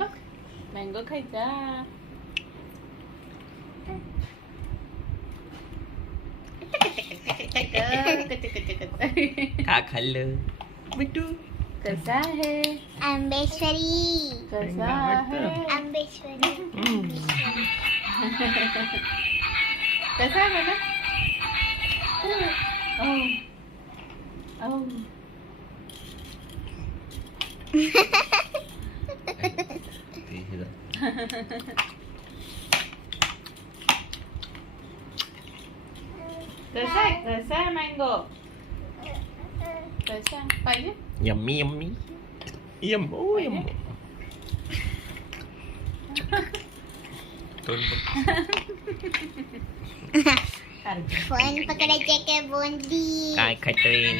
बघ मँगो खायचा. का खाल्लं बिट्टू? कसा आहे? आंबेश्वरी. कसा आहे? आंबेश्वरी. कसा आहे मला? कसा आहे मँगो? कसा पाहिजे? Yummy yummy Yummo Yummo. Phone पकडायचे काय बोंदली. काय खातोय?